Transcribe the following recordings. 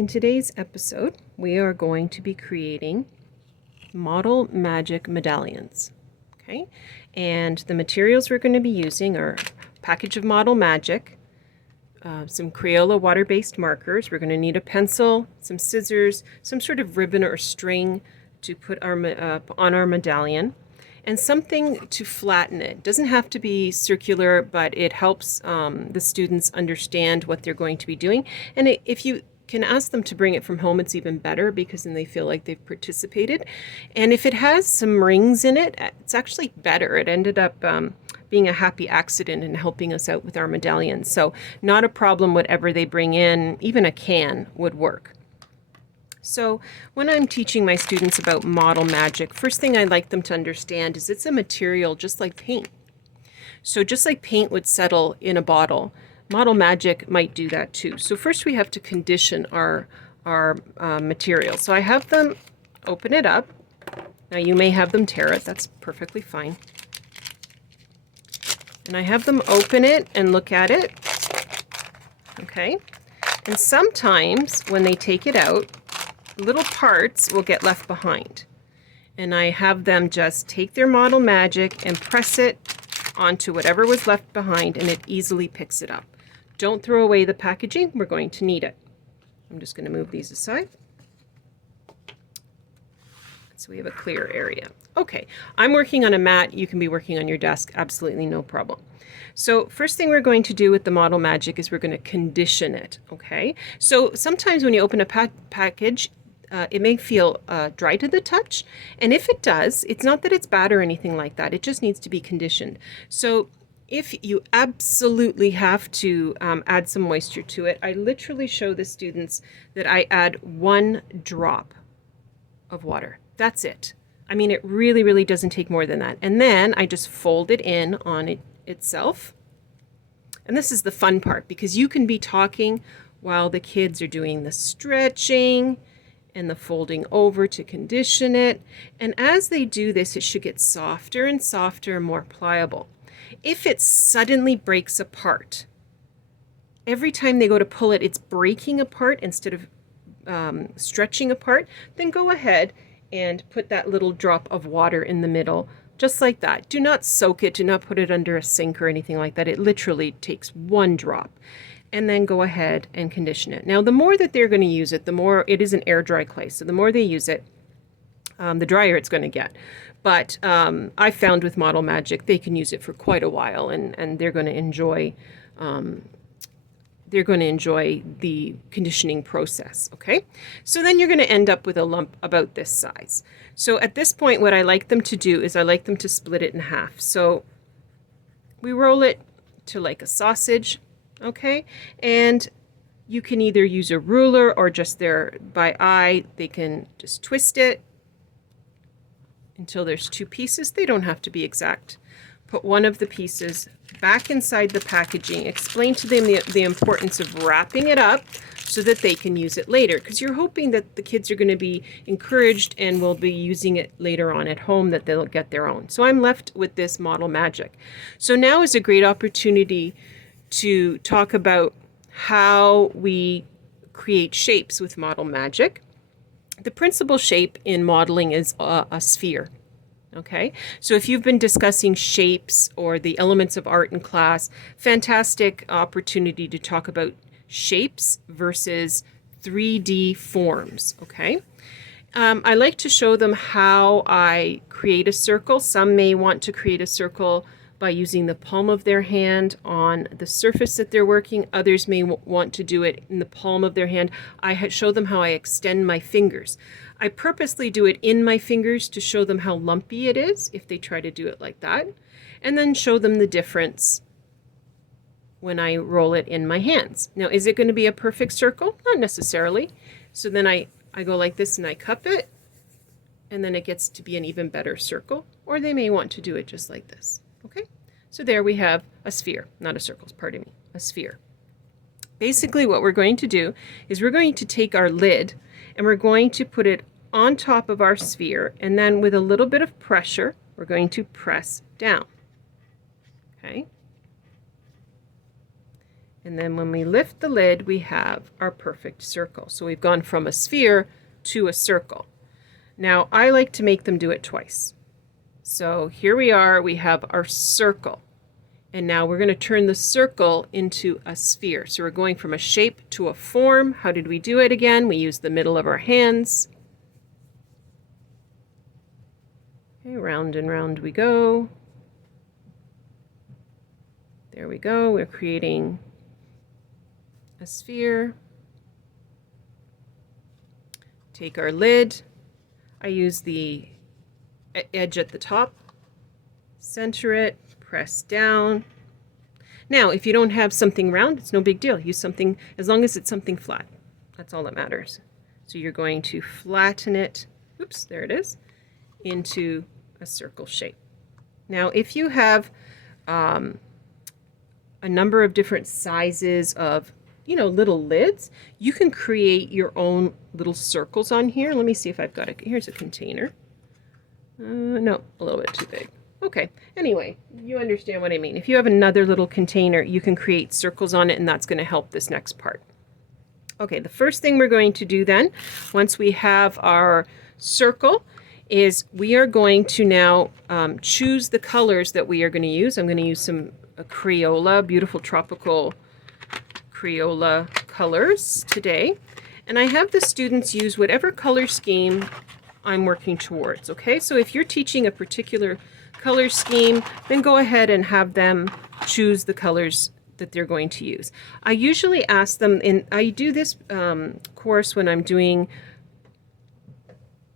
In today's episode, we are going to be creating Model Magic medallions. Okay, and the materials we're going to be using are a package of Model Magic, some Crayola water-based markers. We're going to need a pencil, some scissors, some sort of ribbon or string to put on our medallion, and something to flatten it. It doesn't have to be circular, but it helps the students understand what they're going to be doing. And if you can ask them to bring it from home, it's even better because then they feel like they've participated. And if it has some rings in it, it's actually better. It ended up being a happy accident and helping us out with our medallions. So not a problem, whatever they bring in, even a can would work. So when I'm teaching my students about Model Magic, first thing I'd like them to understand is it's a material just like paint. So just like paint would settle in a bottle, Model Magic might do that too. So first we have to condition our material. So I have them open it up. Now you may have them tear it, that's perfectly fine. And I have them open it and look at it. Okay. And sometimes when they take it out, little parts will get left behind. And I have them just take their Model Magic and press it onto whatever was left behind, and it easily picks it up. Don't throw away the packaging, we're going to need it. I'm just going to move these aside so we have a clear area. Okay, I'm working on a mat, you can be working on your desk, absolutely no problem. So first thing we're going to do with the Model Magic is we're going to condition it, okay? So sometimes when you open a package, it may feel dry to the touch, and if it does, it's not that it's bad or anything like that, it just needs to be conditioned. So if you absolutely have to add some moisture to it, I literally show the students that I add 1 drop of water. That's it. I mean, it really, really doesn't take more than that. And then I just fold it in on it itself. And this is the fun part, because you can be talking while the kids are doing the stretching and the folding over to condition it. And as they do this, it should get softer and softer and more pliable. If it suddenly breaks apart, every time they go to pull it, it's breaking apart instead of stretching apart, then go ahead and put that little drop of water in the middle, just like that. Do not soak it, do not put it under a sink or anything like that. It literally takes 1 drop. And then go ahead and condition it. Now, the more that they're going to use it, the more it is an air dry clay. So the more they use it, the drier it's going to get. But I found with Model Magic, they can use it for quite a while, and they're going to enjoy the conditioning process. Okay, so then you're going to end up with a lump about this size. So at this point, what I like them to do is I like them to split it in half. So we roll it to like a sausage. Okay, and you can either use a ruler or just by eye, they can just twist it until there's 2 pieces. They don't have to be exact. Put one of the pieces back inside the packaging. Explain to them the importance of wrapping it up so that they can use it later, because you're hoping that the kids are going to be encouraged and will be using it later on at home, that they'll get their own. So I'm left with this Model Magic. So now is a great opportunity to talk about how we create shapes with Model Magic. The principal shape in modeling is a sphere. Okay, so if you've been discussing shapes or the elements of art in class, fantastic opportunity to talk about shapes versus 3D forms. Okay, I like to show them how I create a circle. Some may want to create a circle by using the palm of their hand on the surface that they're working. Others may want to do it in the palm of their hand. I show them how I extend my fingers. I purposely do it in my fingers to show them how lumpy it is if they try to do it like that, and then show them the difference when I roll it in my hands. Now, is it going to be a perfect circle? Not necessarily. So then I go like this and I cup it, and then it gets to be an even better circle, or they may want to do it just like this. Okay, so there we have a sphere, not a circle, pardon me, a sphere. Basically what we're going to do is we're going to take our lid and we're going to put it on top of our sphere, and then with a little bit of pressure, we're going to press down. Okay. And then when we lift the lid, we have our perfect circle. So we've gone from a sphere to a circle. Now, I like to make them do it twice. So here we are, we have our circle. And now we're going to turn the circle into a sphere. So we're going from a shape to a form. How did we do it again? We used the middle of our hands. Okay, round and round we go. There we go. We're creating a sphere. Take our lid. I use the edge at the top. Center it. Press down. Now, if you don't have something round, it's no big deal. Use something, as long as it's something flat. That's all that matters. So you're going to flatten it, oops, there it is, into a circle shape. Now, if you have a number of different sizes of, little lids, you can create your own little circles on here. Let me see if I've got it. Here's a container. No, a little bit too big. Okay, anyway, you understand what I mean. If you have another little container, you can create circles on it, and that's going to help this next part. Okay, the first thing we're going to do then, once we have our circle, is we are going to now choose the colors that we are going to use. I'm going to use some Crayola, beautiful tropical Crayola colors today. And I have the students use whatever color scheme I'm working towards, okay? So if you're teaching a particular color scheme, then go ahead and have them choose the colors that they're going to use. I usually ask them, and I do this course when I'm doing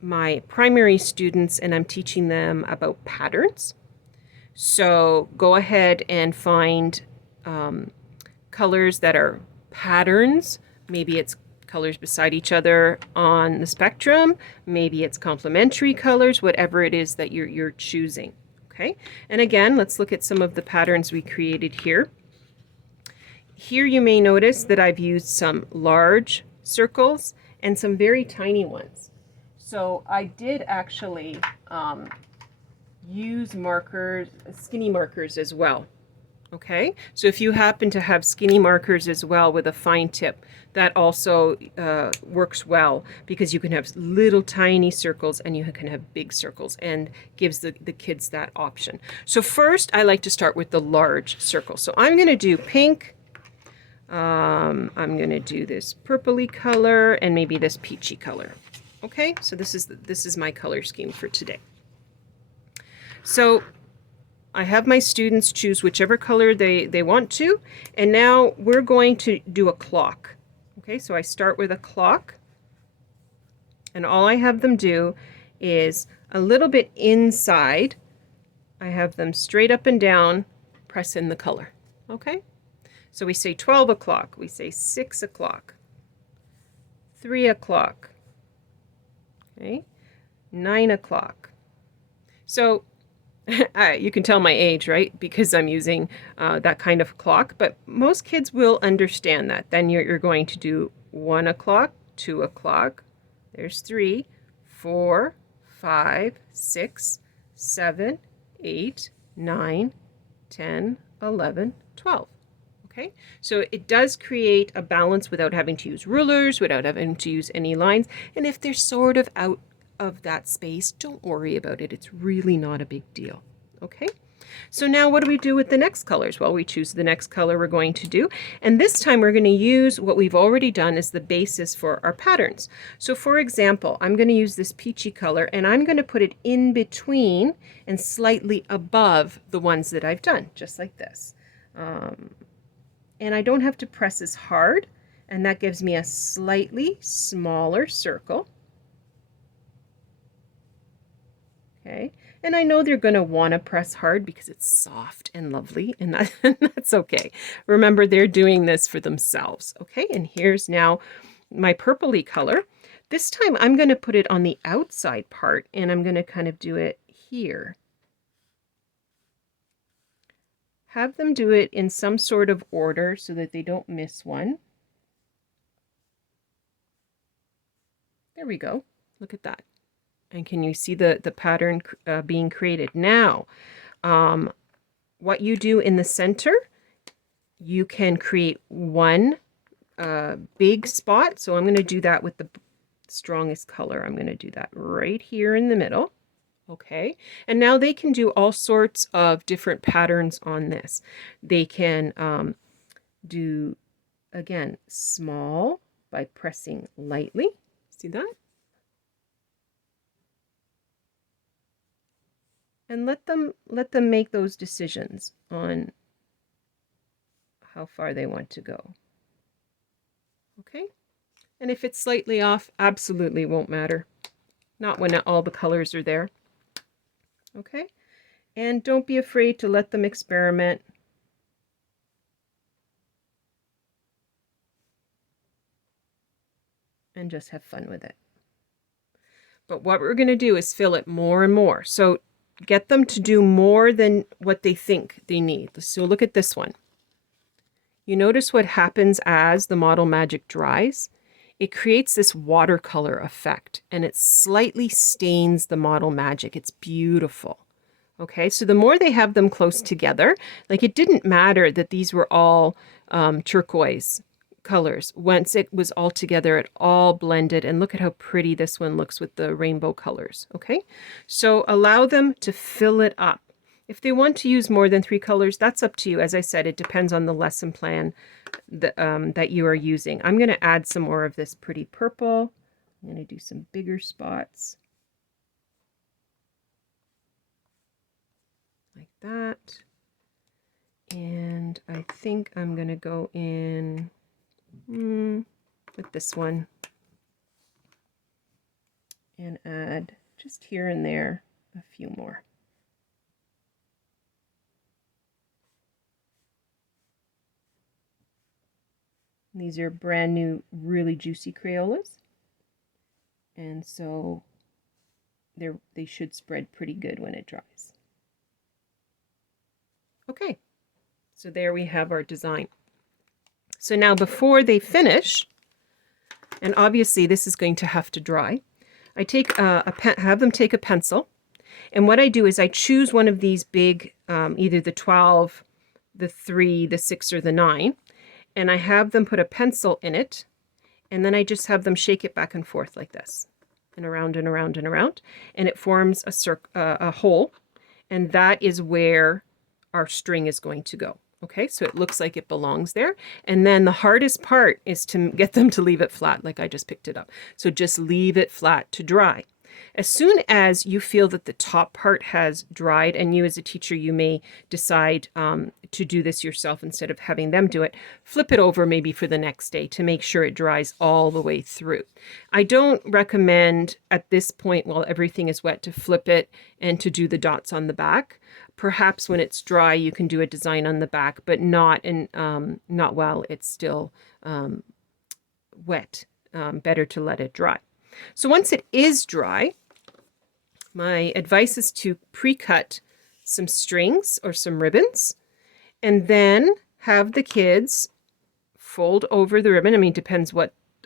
my primary students and I'm teaching them about patterns. So go ahead and find colors that are patterns. Maybe it's colors beside each other on the spectrum. Maybe it's complementary colors, whatever it is that you're choosing. Okay, and again, let's look at some of the patterns we created here. Here you may notice that I've used some large circles and some very tiny ones. So I did actually use markers, skinny markers as well. Okay, so if you happen to have skinny markers as well with a fine tip, that also works well, because you can have little tiny circles and you can have big circles, and gives the kids that option. So first, I like to start with the large circle. So I'm going to do pink. I'm going to do this purpley color and maybe this peachy color. Okay, so this is my color scheme for today. So I have my students choose whichever color they want to, and now we're going to do a clock. Okay, so I start with a clock, and all I have them do is a little bit inside. I have them straight up and down, press in the color. Okay, so we say 12 o'clock, we say 6 o'clock, 3 o'clock, okay, 9 o'clock. So you can tell my age, right? Because I'm using that kind of clock, but most kids will understand that. Then you're going to do 1 o'clock, 2 o'clock, there's 3, 4, 5, 6, 7, 8, 9, 10, 11, 12. Okay, so it does create a balance without having to use rulers, without having to use any lines. And if they're sort of out of that space, don't worry about it. It's really not a big deal. Okay, so now what do we do with the next colors? Well, we choose the next color we're going to do, and this time we're going to use what we've already done as the basis for our patterns. So for example, I'm going to use this peachy color, and I'm going to put it in between and slightly above the ones that I've done, just like this. And I don't have to press as hard, and that gives me a slightly smaller circle. Okay, and I know they're going to want to press hard because it's soft and lovely, and that's okay. Remember, they're doing this for themselves. Okay, and here's now my purpley color. This time I'm going to put it on the outside part, and I'm going to kind of do it here. Have them do it in some sort of order so that they don't miss one. There we go. Look at that. And can you see the pattern being created? Now, what you do in the center, you can create one big spot. So I'm going to do that with the strongest color. I'm going to do that right here in the middle. Okay, and now they can do all sorts of different patterns on this. They can do, again, small by pressing lightly. See that? And let them make those decisions on how far they want to go. Okay, and if it's slightly off, absolutely won't matter. Not when all the colors are there. Okay, and don't be afraid to let them experiment. And just have fun with it. But what we're going to do is fill it more and more. So get them to do more than what they think they need. So look at this one. You notice what happens as the Model Magic dries? It creates this watercolor effect, and it slightly stains the Model Magic. It's beautiful. Okay, so the more they have them close together, like it didn't matter that these were all turquoise colors. Once it was all together, it all blended, and look at how pretty this one looks with the rainbow colors. Okay, so allow them to fill it up. If they want to use more than 3 colors, that's up to you. As I said, it depends on the lesson plan that you are using. I'm going to add some more of this pretty purple. I'm going to do some bigger spots. Like that. And I think I'm going to go in with this one and add just here and there a few more. These are brand new, really juicy Crayolas, and so they should spread pretty good when it dries. Okay, so there we have our design. So now before they finish, and obviously this is going to have to dry, I take have them take a pencil, and what I do is I choose one of these big, either the 12, the 3, the 6, or the 9, and I have them put a pencil in it, and then I just have them shake it back and forth like this, and around and around and around, and it forms a hole, and that is where our string is going to go. Okay, so it looks like it belongs there. And then the hardest part is to get them to leave it flat, like I just picked it up. So just leave it flat to dry. As soon as you feel that the top part has dried, and you as a teacher, you may decide to do this yourself instead of having them do it, flip it over maybe for the next day to make sure it dries all the way through. I don't recommend at this point, while everything is wet, to flip it and to do the dots on the back. Perhaps when it's dry, you can do a design on the back, but not while it's still wet. Better to let it dry. So once it is dry, my advice is to pre-cut some strings or some ribbons, and then have the kids fold over the ribbon. I mean, it depends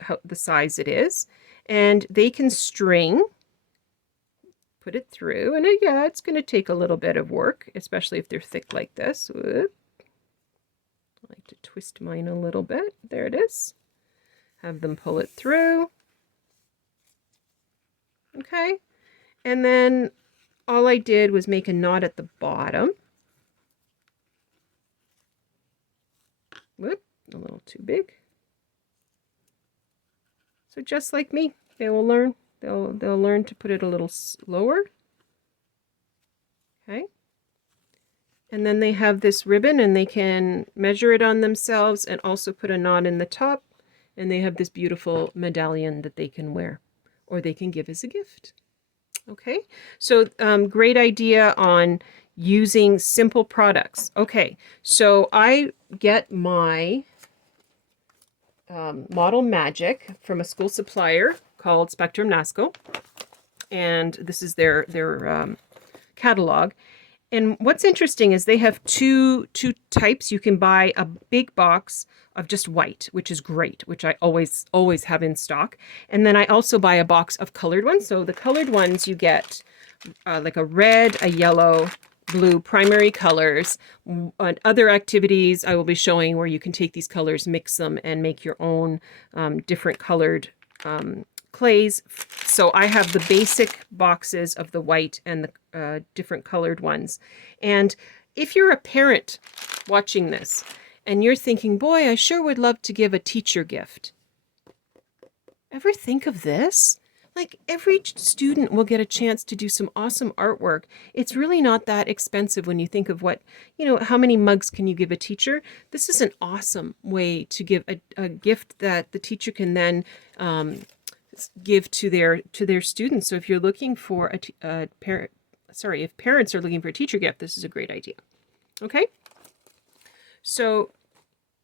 how the size it is, and they can string, put it through, and yeah, it's going to take a little bit of work, especially if they're thick like this. Whoop. I like to twist mine a little bit. There it is. Have them pull it through. Okay, and then all I did was make a knot at the bottom. Whoop, a little too big. So just like me, they will learn. They'll learn to put it a little slower. Okay, and then they have this ribbon, and they can measure it on themselves and also put a knot in the top, and they have this beautiful medallion that they can wear, or they can give as a gift. Okay, so great idea on using simple products. Okay, so I get my Model Magic from a school supplier called Spectrum NASCO, and this is their catalog. And what's interesting is they have two types. You can buy a big box of just white, which is great, which I always have in stock. And then I also buy a box of colored ones. So the colored ones you get like a red, a yellow, blue primary colors. On other activities, I will be showing where you can take these colors, mix them, and make your own different colored clays. So I have the basic boxes of the white and the different colored ones. And if you're a parent watching this and you're thinking, boy, I sure would love to give a teacher gift. Ever think of this? Like, every student will get a chance to do some awesome artwork. It's really not that expensive when you think of what, how many mugs can you give a teacher? This is an awesome way to give a gift that the teacher can then give to their students. So if you're looking for a parent, if parents are looking for a teacher gift, this is a great idea. Okay? So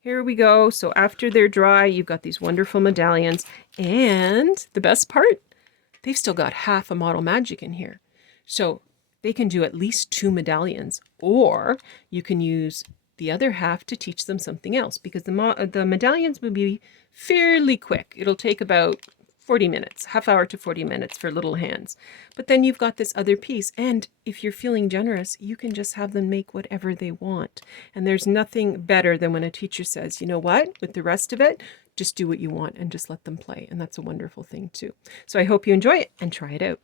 here we go. So after they're dry, you've got these wonderful medallions. And the best part, they've still got half a Model Magic in here. So they can do at least 2 medallions, or you can use the other half to teach them something else, because the medallions will be fairly quick. It'll take about 40 minutes, half hour to 40 minutes for little hands. But then you've got this other piece. And if you're feeling generous, you can just have them make whatever they want. And there's nothing better than when a teacher says, you know what, with the rest of it, just do what you want and just let them play. And that's a wonderful thing too. So I hope you enjoy it and try it out.